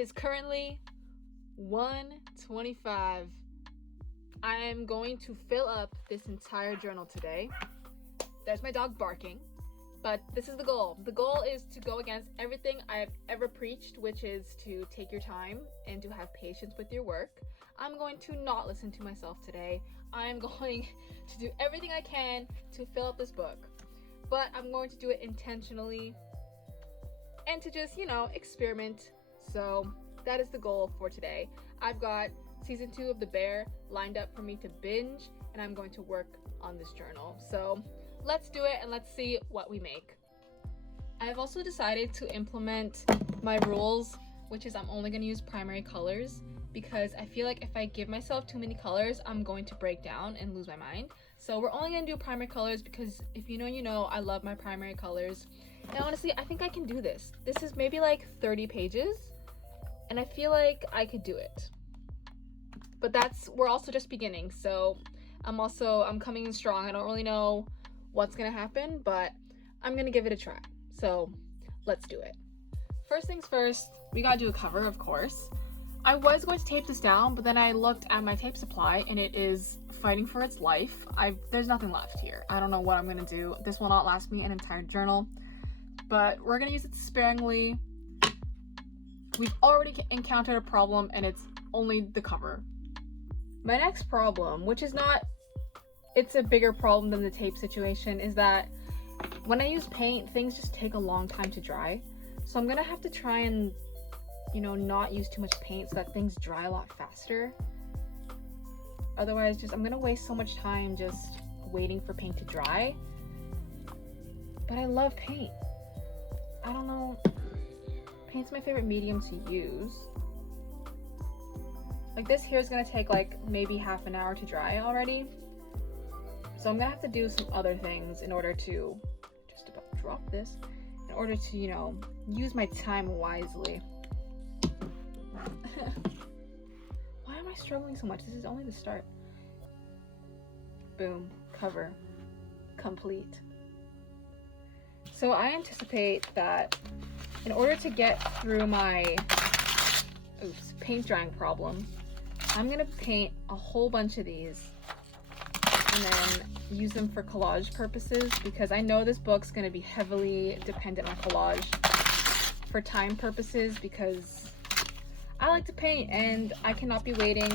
It is currently 1:25. I am going to fill up this entire journal today. There's my dog barking, but this is the goal. The goal is to go against everything I've ever preached, which is to take your time and to have patience with your work. I'm going to not listen to myself today. I'm going to do everything I can to fill up this book, but I'm going to do it intentionally and to just, experiment. So that is the goal for today. I've got season 2 of The Bear lined up for me to binge, and I'm going to work on this journal. So let's do it and let's see what we make. I've also decided to implement my rules, which is I'm only going to use primary colors, because I feel like if I give myself too many colors, I'm going to break down and lose my mind. So we're only going to do primary colors because if you know, I love my primary colors. And honestly, I think I can do this. This is maybe like 30 pages, and I feel like I could do it. But we're also just beginning, so I'm coming in strong. I don't really know what's gonna happen, but I'm gonna give it a try. So let's do it. First things first, we gotta do a cover, of course. I was going to tape this down, but then I looked at my tape supply and it is fighting for its life. There's nothing left here. I don't know what I'm gonna do. This will not last me an entire journal, but we're gonna use it sparingly. We've already encountered a problem and it's only the cover. My next problem, it's a bigger problem than the tape situation, is that when I use paint, things just take a long time to dry. So I'm gonna have to try and, not use too much paint so that things dry a lot faster. Otherwise, I'm gonna waste so much time just waiting for paint to dry. But I love paint. I don't know. Paint's my favorite medium to use. Like this here is gonna take like maybe half an hour to dry already. So I'm gonna have to do some other things in order to, just about drop this, in order to, use my time wisely. Why am I struggling so much? This is only the start. Boom, cover, complete. So I anticipate that in order to get through my paint drying problem, I'm gonna paint a whole bunch of these and then use them for collage purposes, because I know this book's gonna be heavily dependent on collage for time purposes, because I like to paint and I cannot be waiting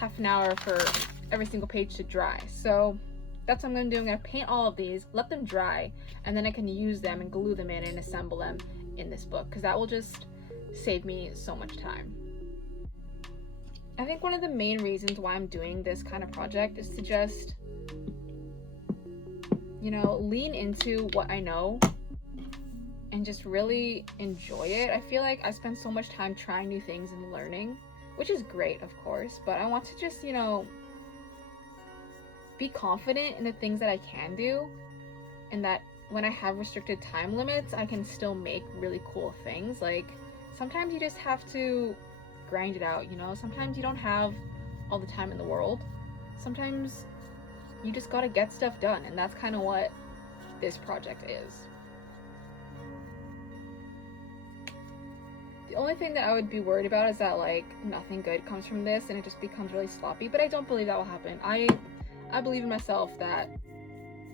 half an hour for every single page to dry. So that's what I'm gonna do. I'm gonna paint all of these, let them dry, and then I can use them and glue them in and assemble them in this book, because that will just save me so much time. I think one of the main reasons why I'm doing this kind of project is to just, lean into what I know and just really enjoy it. I feel like I spend so much time trying new things and learning, which is great, of course, but I want to just, be confident in the things that I can do, and that when I have restricted time limits, I can still make really cool things. Like, sometimes you just have to grind it out, Sometimes you don't have all the time in the world. Sometimes you just gotta get stuff done, and that's kind of what this project is. The only thing that I would be worried about is that, nothing good comes from this and it just becomes really sloppy, but I don't believe that will happen. I believe in myself that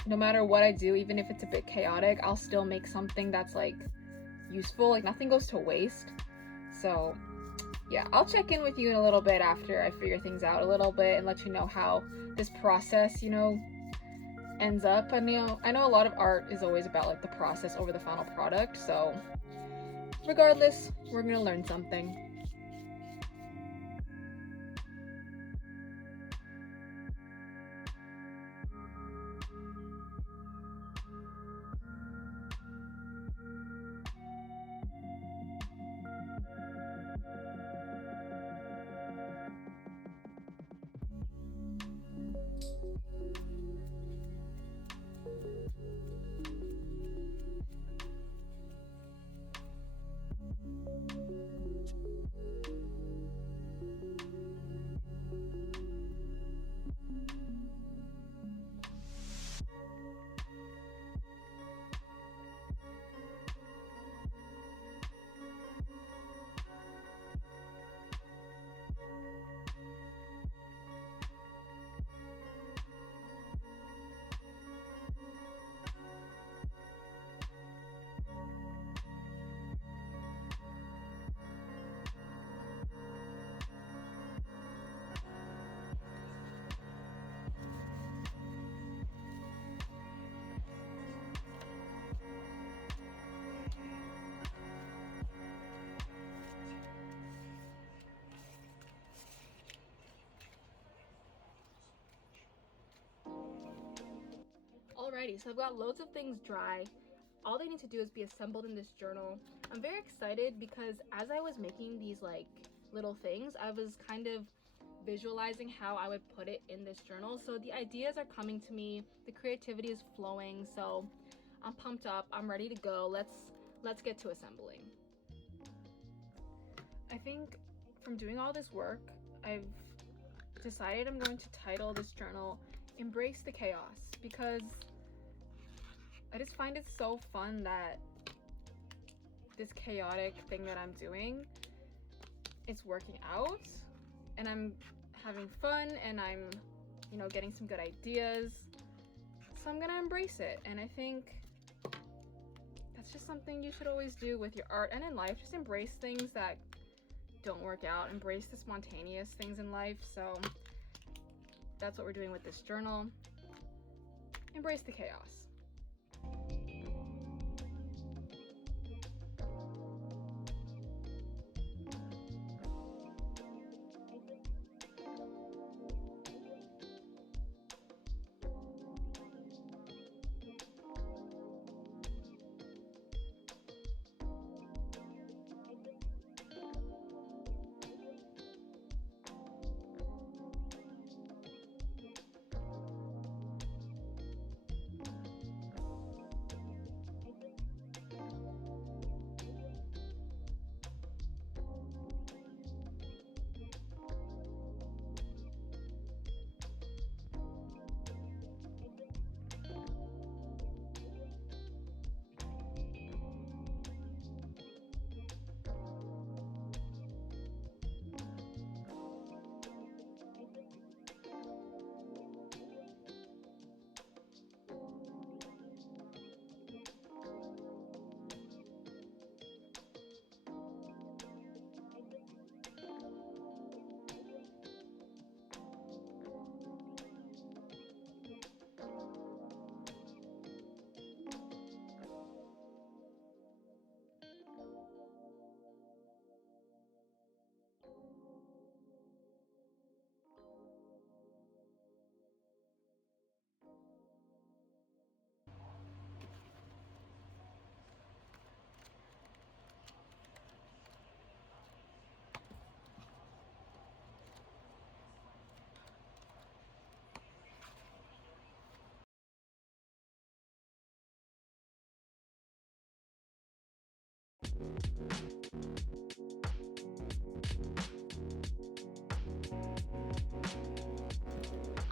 no matter what I do, even if it's a bit chaotic, I'll still make something that's, useful. Nothing goes to waste. So yeah, I'll check in with you in a little bit after I figure things out a little bit and let you know how this process, ends up. And I know a lot of art is always about the process over the final product, so regardless, we're gonna learn something. Alrighty, so I've got loads of things dry. All they need to do is be assembled in this journal. I'm very excited because as I was making these like little things, I was kind of visualizing how I would put it in this journal. So the ideas are coming to me, the creativity is flowing, so I'm pumped up, I'm ready to go. Let's get to assembling. I think from doing all this work, I've decided I'm going to title this journal Embrace the Chaos, because I just find it so fun that this chaotic thing that I'm doing, it's working out and I'm having fun and I'm, you know, getting some good ideas. So I'm gonna embrace it. And I think that's just something you should always do with your art and in life. Just embrace things that don't work out. Embrace the spontaneous things in life. So that's what we're doing with this journal. Embrace the chaos.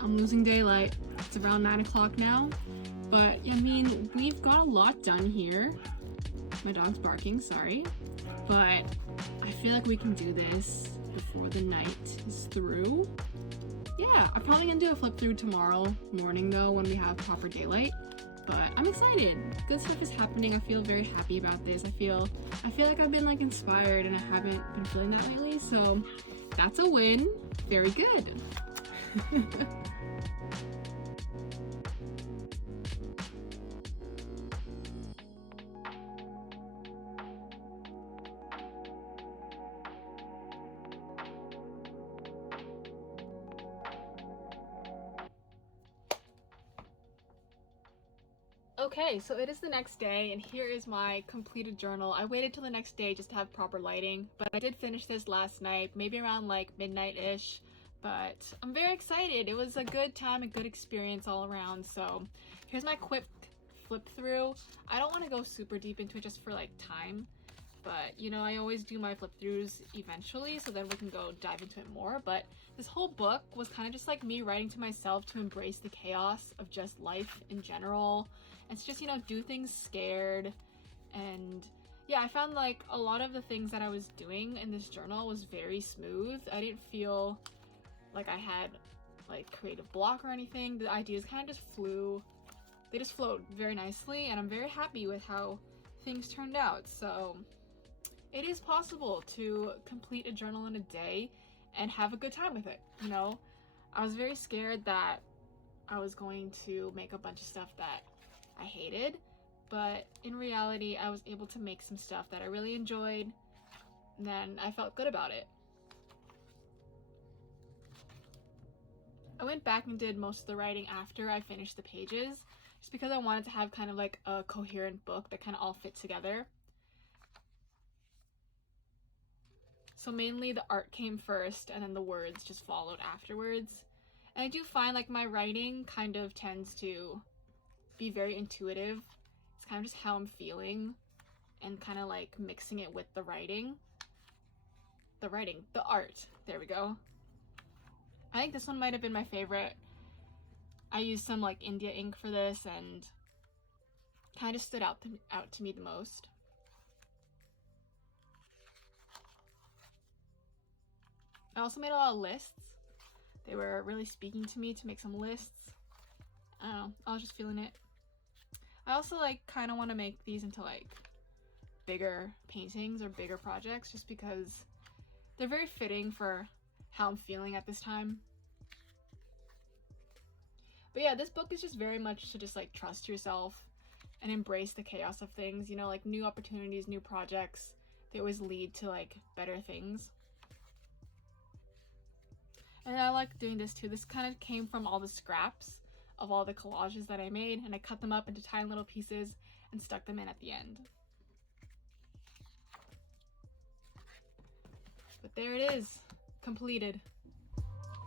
I'm losing daylight. It's around 9 o'clock now, but I mean, we've got a lot done here. My dog's barking, sorry, but I feel like we can do this before the night is through. Yeah, I'm probably gonna do a flip through tomorrow morning though when we have proper daylight, but I'm excited. Good stuff is happening. I feel very happy about this. I feel like I've been like inspired and I haven't been feeling that lately, so that's a win. Very good. Okay, so it is the next day and here is my completed journal. I waited till the next day just to have proper lighting, but I did finish this last night, maybe around like midnight-ish, but I'm very excited. It was a good time, a good experience all around. So here's my quick flip through. I don't want to go super deep into it just for like time, but you know, I always do my flip throughs eventually, so then we can go dive into it more. But this whole book was kind of just like me writing to myself to embrace the chaos of just life in general, and to just, you know, do things scared. And yeah, I found like a lot of the things that I was doing in this journal was very smooth. I didn't feel like I had like creative block or anything. The ideas kind of just flew. They just flowed very nicely, and I'm very happy with how things turned out. So it is possible to complete a journal in a day and have a good time with it, you know? I was very scared that I was going to make a bunch of stuff that I hated, but in reality, I was able to make some stuff that I really enjoyed, and then I felt good about it. I went back and did most of the writing after I finished the pages, just because I wanted to have kind of like a coherent book that kind of all fit together. So mainly the art came first and then the words just followed afterwards. And I do find like my writing kind of tends to be very intuitive. It's kind of just how I'm feeling and kind of like mixing it with the writing. The art. There we go. I think this one might have been my favorite. I used some like India ink for this and kind of stood out to me the most. I also made a lot of lists. They were really speaking to me to make some lists. I don't know, I was just feeling it. I also like kind of want to make these into like bigger paintings or bigger projects just because they're very fitting for how I'm feeling at this time. But yeah, this book is just very much to just like trust yourself and embrace the chaos of things. You know, like new opportunities, new projects, they always lead to like better things. And I like doing this too. This kind of came from all the scraps of all the collages that I made, and I cut them up into tiny little pieces and stuck them in at the end. But there it is, completed.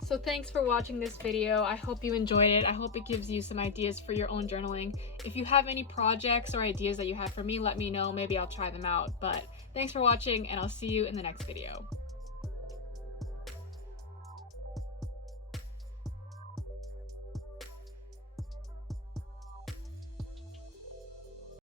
So thanks for watching this video. I hope you enjoyed it. I hope it gives you some ideas for your own journaling. If you have any projects or ideas that you have for me, let me know. Maybe I'll try them out. But thanks for watching, and I'll see you in the next video.